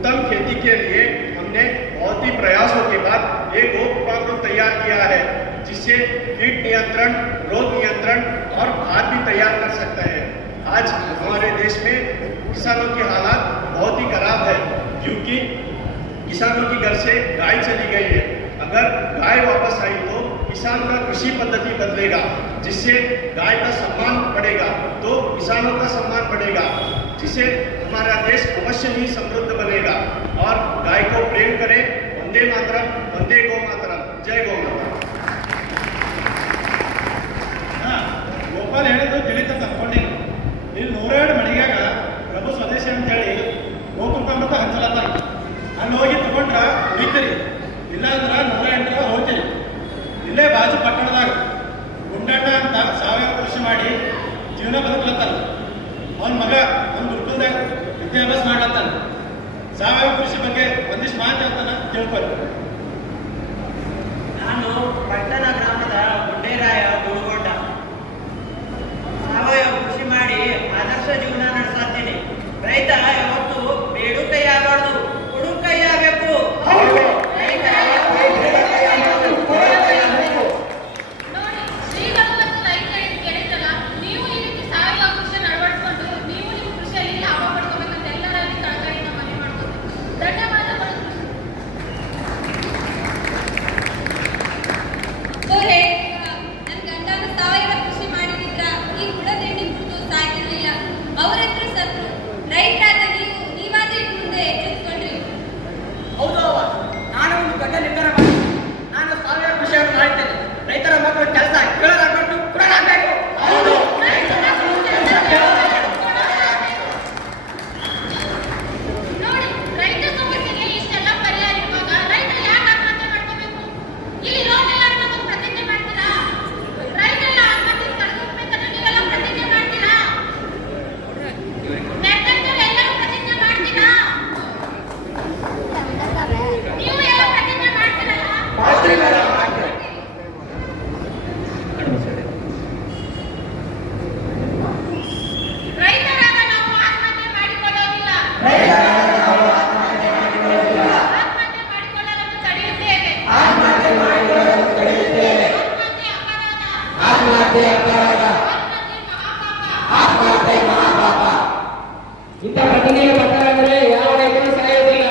उत्तम खेती के लिए हमने बहुत ही प्रयासों के बाद एक उपकरण तैयार किया है, जिससे कीट नियंत्रण, रोग नियंत्रण और खाद भी तैयार कर सकता है। आज हमारे देश में किसानों की हालात बहुत ही खराब है, क्योंकि किसानों के घर से गाय चली गई है। अगर गाय वापस आई तो किसान का कृषि पद्धति बदलेगा, जिससे गाय का सम्मान बढ़ेगा, तो किसानों का सम्मान बढ़ेगा, जिससे हमारा देश अवश्य ही समृद्ध बनेगा। और गाय को प्रेम करें। वंदे मातरम, वंदे गौ मातरम, जय गौ माता। ಗೋಪಾಲ್ ಹೇಳಿದ್ದು ತಿಳಿತ ತಕ್ಕೊಂಡಿಲ್ಲ. ಇಲ್ಲಿ 102 ಮಡಿಗಾಗ ಪ್ರಭು ಸ್ವದೇಶಿ ಅಂತೇಳಿ ಗೋಕುಲ್ಕಂಬಕ್ಕೆ ಹಂಚಲತ್ತಾರ. ಅಲ್ಲಿ ಹೋಗಿ ತಗೊಂಡ್ರ ಉಳಿತೀರಿ, ಇಲ್ಲಾಂದ್ರೆ 108 ಹೋಗ್ತೀರಿ. ಇಲ್ಲೇ ಬಾಜು ಪಟ್ಟಣದಾಗ ಗುಂಡಣ್ಣ ಅಂತ ಸಾವಯವ ಕೃಷಿ ಮಾಡಿ ಜೀವನ ಬದುಕಲತ್ತಾನ. ಅವನ ಮಗ ಒಂದು ಗುರುಕುಲದಾಗ ವಿದ್ಯಾಭ್ಯಾಸ ಮಾಡ್ಲತ್ತಾನ. ಸಾವಯವ ಕೃಷಿ ಬಗ್ಗೆ ಒಂದಿಷ್ಟು ಮಾತು ಹೇಳ್ತಾನ, ತಿಳ್ಕೊಳ್ಳಿ. ನಾನು ಪಟ್ಟಣ ಗ್ರಾಮದ ಗುಡ್ಡೇರಾಯ ಗುರುಗೊಂಡ ಸಾವಯವ ಕೃಷಿ ಮಾಡಿ ಆದರ್ಶ ಜೀವನ ನಡೆಸ್ತೀನಿ. ರೈತ ಯಾವತ್ತು ಬೇಡು ಕೈ ಆಗಬಾರ್ದು, ಹುಡು ಕೈ ಆಗಬೇಕು. ನೋಡಿ, ಶ್ರೀಗಳು ಮತ್ತು ರೈತರಿಗೆ ಕೇಳಿದ್ರಲ್ಲ, ನೀವು ಈ ರೀತಿ ಸಾವಯವ ಕೃಷಿ ಅಳವಡಿಸಿಕೊಂಡು ನೀವು ನಿಮ್ಮ ಕೃಷಿಯಲ್ಲಿ ಲಾಭ ಪಡ್ಕೋಬೇಕಂತ ಎಲ್ಲರಲ್ಲಿ ಕಳಕಳಿಯಿಂದ ಮನವಿ ಮಾಡ್ಕೋಬೇಕು. ಧನ್ಯವಾದಗಳು. ನನ್ನ ಗಂಡನ ಸಾವಯವ ಕೃಷಿ ಮಾಡಿದ್ರ ಈ ಹುಳದಂಡಿ ಕುಡಿದು ಸಾಯ್ತಿರ್ಲಿಲ್ಲ. ಅವ್ರ ಹತ್ರ ಸತ್ರು. ರೈತರಾದ ನೀವಾದ್ರೆ ಮುಂದೆ ಎಚ್ಚೆತ್ಕೊಂಡ್ರಿ. ಹೌದು ಅವ್ವ, ನಾನು ಒಂದು ದೊಡ್ಡ ನಿರ್ಧಾರ ಮಾಡಿ ನಾನು ಸಾವಯವ ಕೃಷಿಯನ್ನು ಮಾಡ್ತೇನೆ. ರೈತರ ಮಕ್ಕಳು ಕೆಲಸ ಕೇಳಲಾಗಬೇಕು, ಕೊಡಲಾಗಬೇಕು. ನೋಡಿ, ರೈತ ಸಮಸ್ಯೆಗೆ ಇಷ್ಟೆಲ್ಲ ಪರಿಹಾರ ಇರುವಾಗ ರೈತ ಯಾಕೆ ಆತ್ಮಹತ್ಯೆ ಮಾಡ್ಕೋಬೇಕು? ಇಲ್ಲಿ ರೋಗನೆಲ್ಲರೂ ನಮಗೆ ಪ್ರತಿಜ್ಞೆ ಮಾಡ್ತೀರಾ? ರೈತೆಲ್ಲ ಆತ್ಮಹತ್ಯೆ ತಡೆಗಟ್ಟಬೇಕಂತ ನೀವೆಲ್ಲ ಪ್ರತಿಜ್ಞೆ ಮಾಡ್ತೀರಾ? ನೆರೆದಂತವ್ರು ಎಲ್ಲರೂ ಪ್ರತಿಜ್ಞೆ ಮಾಡ್ತೀರಾ? ನೀವು ಎಲ್ಲ ಪ್ರತಿಜ್ಞೆ ಮಾಡ್ತೀರಲ್ಲ? ರೈತರಾದ ನಾವು ಆತ್ಮಹತ್ಯೆ ಮಾಡಿಕೊಳ್ಳೋದಿಲ್ಲ. ಆತ್ಮಹತ್ಯೆ ಮಾಡಿಕೊಳ್ಳಲು ತಡೆಯುತ್ತೇವೆ. ಆತ್ಮಹತ್ಯೆ ಅಪರಾಧ. ಆತ್ಮಹತ್ಯೆ ಮಹಾಪಾಪ. ಇಂಥ ಪ್ರತಿಜ್ಞೆಗೆ ಬದ್ಧರಾದರೆ ಯಾವ ರೈತರು ಸಾಯೋದಿಲ್ಲ.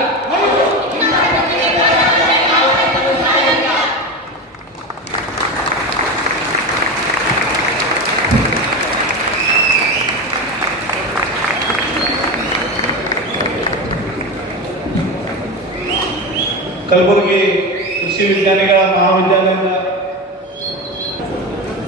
ಕಲಬುರಗಿ ಕೃಷಿ ವಿಜ್ಞಾನಿಗಳ ಮಹಾವಿದ್ಯಾಲಯದ